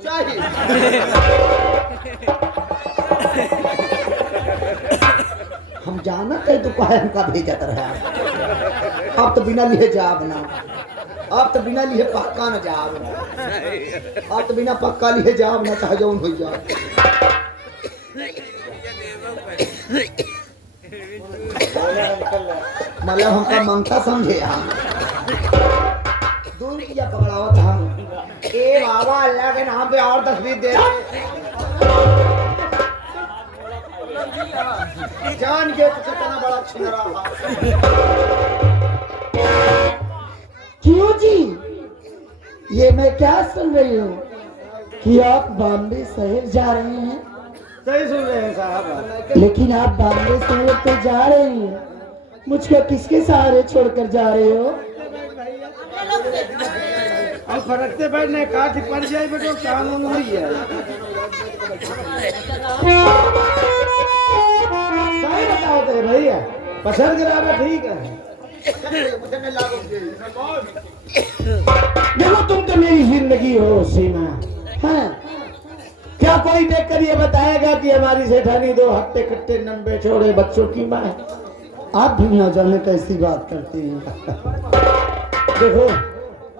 चाहिए। हम जाना कहीं तो कहे हमका भेजत रहा। आप तो बिना लिए जाब ना, आप तो बिना लिए पक्का न जाब ना, आप तो बिना पक्का लिए जाब ना चाहे जौन हो जाए। मतलब हमका मांगता समझे हम दूर किया पकड़ावत हम। ए बाबा अल्लाह के नाम पे और 10-20 दे दे। जान के तो कितना बड़ा छिनरा। क्यों जी, ये मैं क्या सुन रही हूँ कि आप बॉम्बे शहर जा रहे हैं? सही सुन रहे हैं साहब। लेकिन आप बॉम्बे शहर तो जा रहे हैं, मुझको किसके सहारे छोड़कर जा रहे हो? अब फरकते बैठने काट पड़ जाए बेटो कानून हुई है। सही बताओ तो भैया पसंद करा ठीक है। देखो तुम तो मेरी जिंदगी हो सीमा। हाँ, क्या कोई देखकर ये बताएगा कि हमारी सेठानी 2 हफ्ते कट्टे नंबे छोड़े बच्चों की माँ है? आप भी ना जाने कैसी बात करती हैं। देखो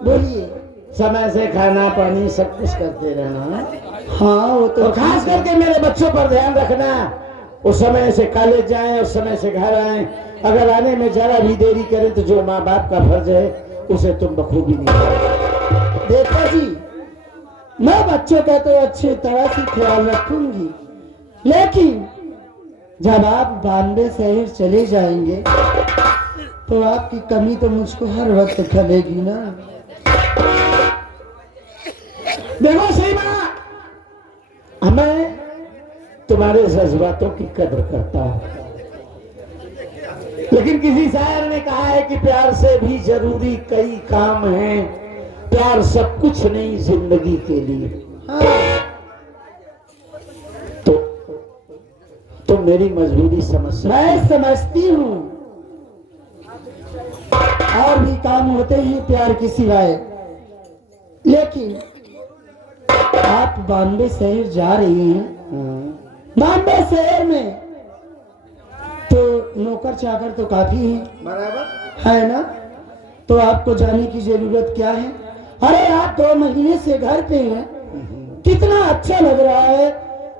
बोलिए। समय से खाना पानी सब कुछ करते रहना। हाँ वो तो, और खास करके मेरे बच्चों पर ध्यान रखना। वो समय से कॉलेज जाएं और समय से घर आएं। अगर आने में जरा भी देरी करें तो जो माँ बाप का फर्ज है उसे तुम बखूबी नहीं। देखो जी, मैं बच्चों का तो अच्छी तरह से ख्याल रखूंगी, लेकिन जब आप बॉम्बे शहर चले जाएंगे तो आपकी कमी तो मुझको हर वक्त खलेगी ना। देखो सीमा, मैं तुम्हारे जज्बातों की कदर करता हूं, लेकिन किसी शायर ने कहा है कि प्यार से भी जरूरी कई काम हैं, प्यार सब कुछ नहीं जिंदगी के लिए। हाँ। तो मेरी मजबूरी समझ, मैं समझती हूँ। और भी काम होते हैं प्यार के सिवाय, लेकिन आप बॉम्बे शहर जा रही हैं। बॉम्बे शहर में तो नौकर चाकर तो काफी हैं, बराबर है ना? तो आपको जाने की जरूरत क्या है? अरे आप 2 महीने से घर पे हैं, कितना अच्छा लग रहा है,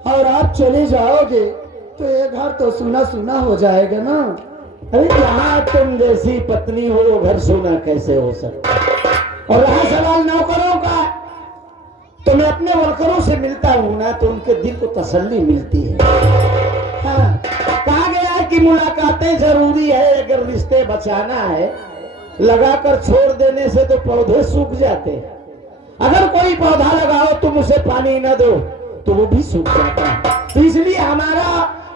और आप चले जाओगे तो ये घर तो सूना सूना हो जाएगा ना। अरे यहाँ तुम जैसी पत्नी हो वो घर सूना कैसे हो सकता? और रहा सवाल नौकरों का, तो मैं अपने वर्करों से मिलता हूँ ना तो उनके दिल को तसल्ली मिलती है। हाँ, कहा गया है कि मुलाकातें जरूरी है अगर रिश्ते बचाना है, लगाकर छोड़ देने से तो पौधे सूख जाते हैं। अगर कोई पौधा लगाओ तुम उसे पानी न दो तो वो भी सूख जाता है। तो इसलिए हमारा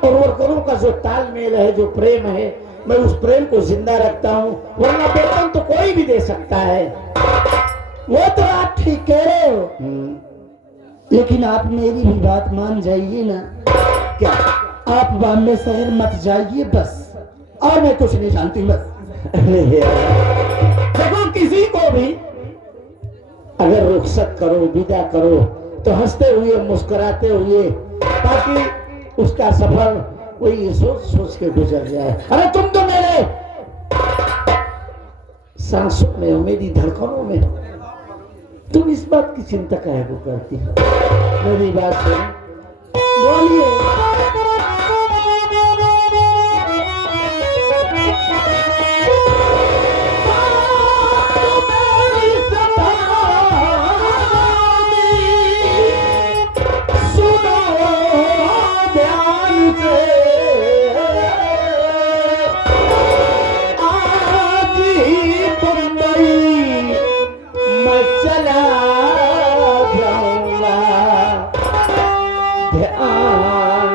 और वर्करों का जो तालमेल है, जो प्रेम है, मैं उस प्रेम को जिंदा रखता हूँ, वरना वेतन तो कोई भी दे सकता है। वो तो आप ठीक कह रहे हो, लेकिन आप मेरी भी बात मान जाइए ना। क्या? आप बॉम्बे शहर मत जाइए बस, और मैं कुछ नहीं जानती बस। देखो किसी को भी अगर रुखसत करो, विदा करो तो हंसते हुए मुस्कुराते हुए, ताकि उसका सफर कोई सोच सोच के गुजर जाए। अरे तुम तो मेरे सांसों में हो, मेरी धड़कनों में हो, तुम इस बात की चिंता काहे को करती हो? मेरी बात सुनो, बोलिए। ध्यान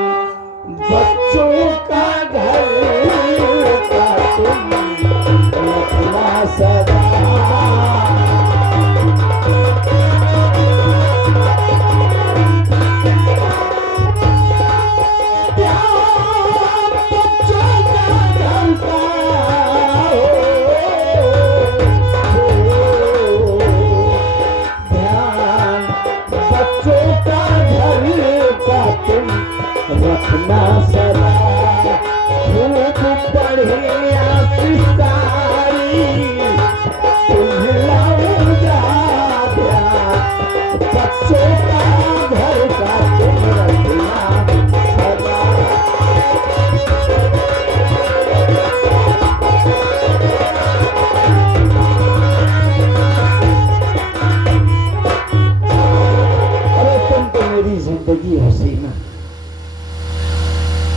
रखना सदा खूब बढ़िया सितारी तुम्हें लाऊंगा प्यार बच्चों का घर का तुम रखना सदा। अरे तुम तो मेरी जिंदगी हसीना,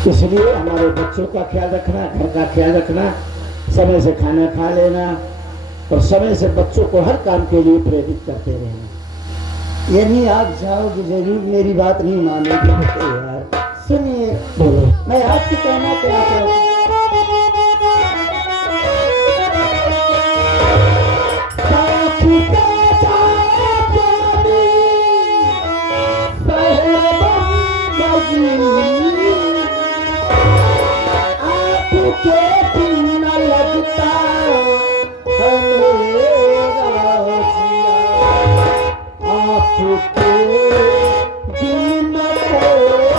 इसलिए हमारे बच्चों का ख्याल रखना, घर का ख्याल रखना, समय से खाना खा लेना और समय से बच्चों को हर काम के लिए प्रेरित करते रहना। यानी आप जाओगे जरूर, मेरी बात नहीं मानोगे यार। सुनिए, बोलो। मैं आपसे कहना चाहता हूँ, आपके बिन न लगता है मेरा जिया, आपके बिन न होते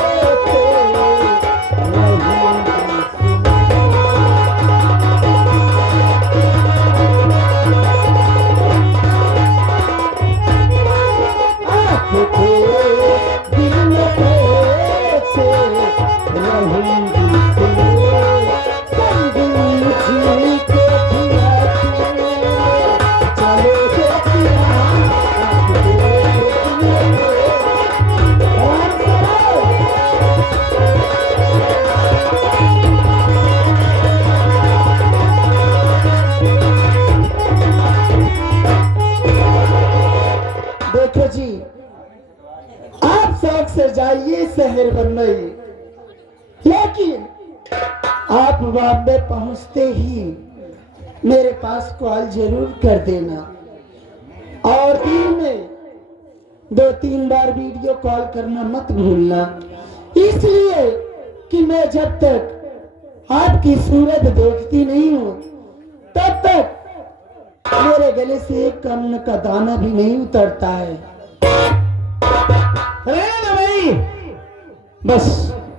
देखो जी, आप शौक से जाइए शहर बम्बई, लेकिन आप बॉम्बे पहुंचते ही मेरे पास कॉल जरूर कर देना और दिन में 2-3 बार वीडियो कॉल करना मत भूलना, इसलिए कि मैं जब तक आपकी सूरत देखती नहीं हूं तब तक मेरे गले से एक अन्न का दाना भी नहीं उतरता है। अरे भाई, बस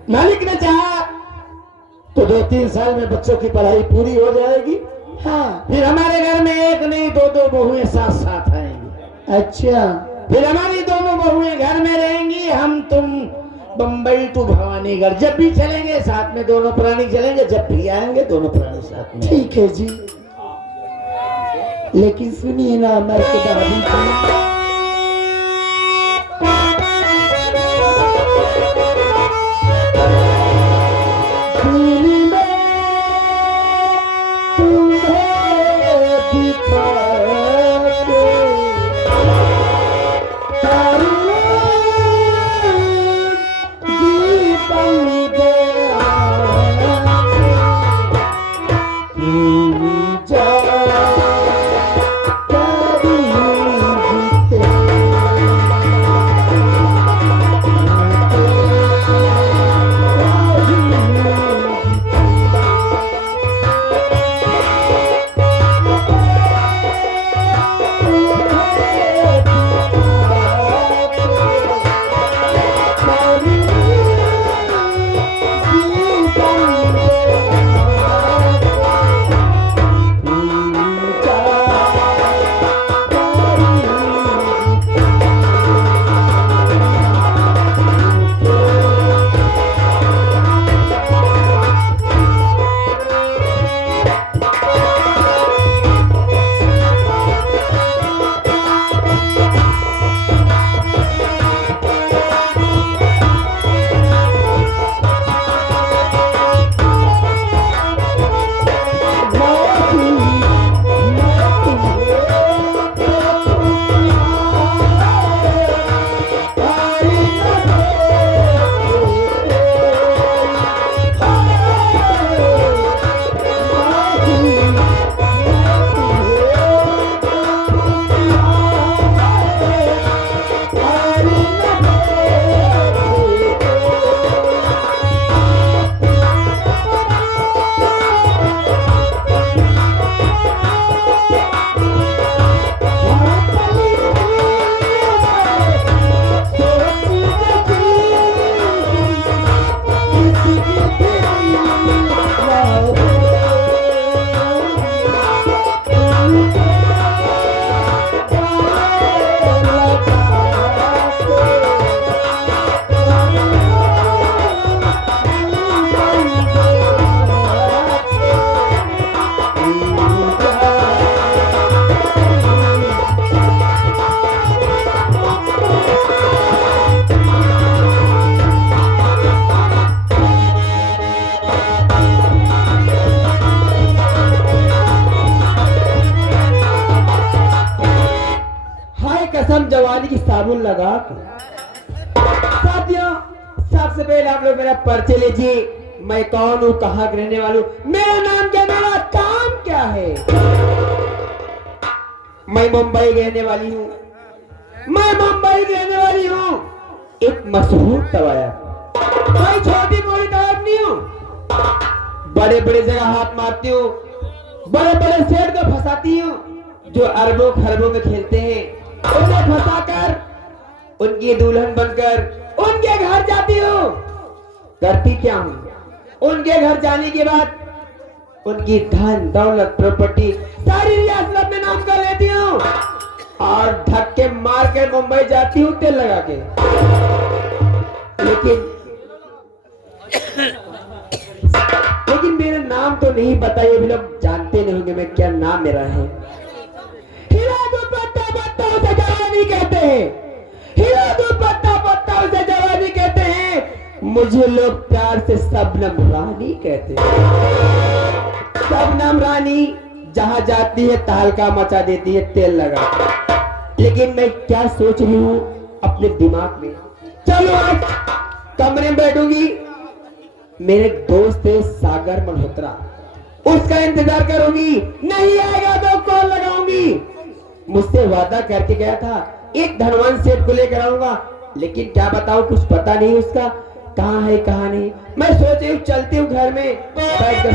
मालिक ने चाहा तो 2-3 साल में बच्चों की पढ़ाई पूरी हो जाएगी। हाँ, फिर हमारे घर में एक नहीं 2-2 बहुएं साथ साथ आएंगी। अच्छा, फिर हमारी दोनों बहुएं घर में रहेंगी, हम तुम बम्बई टू भवानीगढ़ जब भी चलेंगे साथ में दोनों प्राणी चलेंगे, जब भी आएंगे दोनों प्राणी साथ में। ठीक है जी, लेकिन सुनिए ना, मैं तो दादी कसम जवानी की साबुन लगा कर। साथियों, सबसे पहले आप लोग मेरा परिचय लीजिए। मैं कौन हूँ, कहाँ के रहने वाला हूँ, मेरा नाम क्या, मेरा काम क्या है। मैं मुंबई की रहने वाली हूँ। मैं मुंबई की रहने वाली हूँ, एक मशहूर तवाया। मैं छोटी मोटी तवायफ नहीं हूँ, बड़े बड़े जगह हाथ मारती हूँ, बड़े बड़े शेर को फंसाती हूँ जो अरबों खरबों में खेलते हैं। उन्हें फंसाकर उनकी दुल्हन बनकर उनके घर जाती हूँ। करती क्या हूँ, उनके घर जाने के बाद उनकी धन दौलत प्रॉपर्टी सारी रियासत अपने नाम कर लेती हूँ और धक्के मार कर मुंबई जाती हूँ तेल लगा के। लेकिन मेरा नाम तो नहीं पता, ये भी लोग जानते नहीं होंगे मैं क्या नाम मेरा है। हिला दो पत्ता पत्ता उसे जवानी कहते हैं, हिला दो पत्ता पत्ता उसे जवानी कहते हैं। मुझे लोग प्यार से शबनम रानी कहते हैं। शबनम रानी जहां जाती है तहलका मचा देती है तेल लगा। लेकिन मैं क्या सोच रही हूँ अपने दिमाग में, चलो आज कमरे में बैठूंगी, मेरे दोस्त है सागर मल्होत्रा, उसका इंतजार करूंगी, नहीं आएगा तो कॉल लगाऊंगी। मुझसे वादा करके गया था एक धनवान सेठ को लेकर आऊंगा, लेकिन क्या बताऊं कुछ पता नहीं उसका कहाँ है कहाँ नहीं। मैं सोच रही हूँ चलती हूँ घर में बैठ कर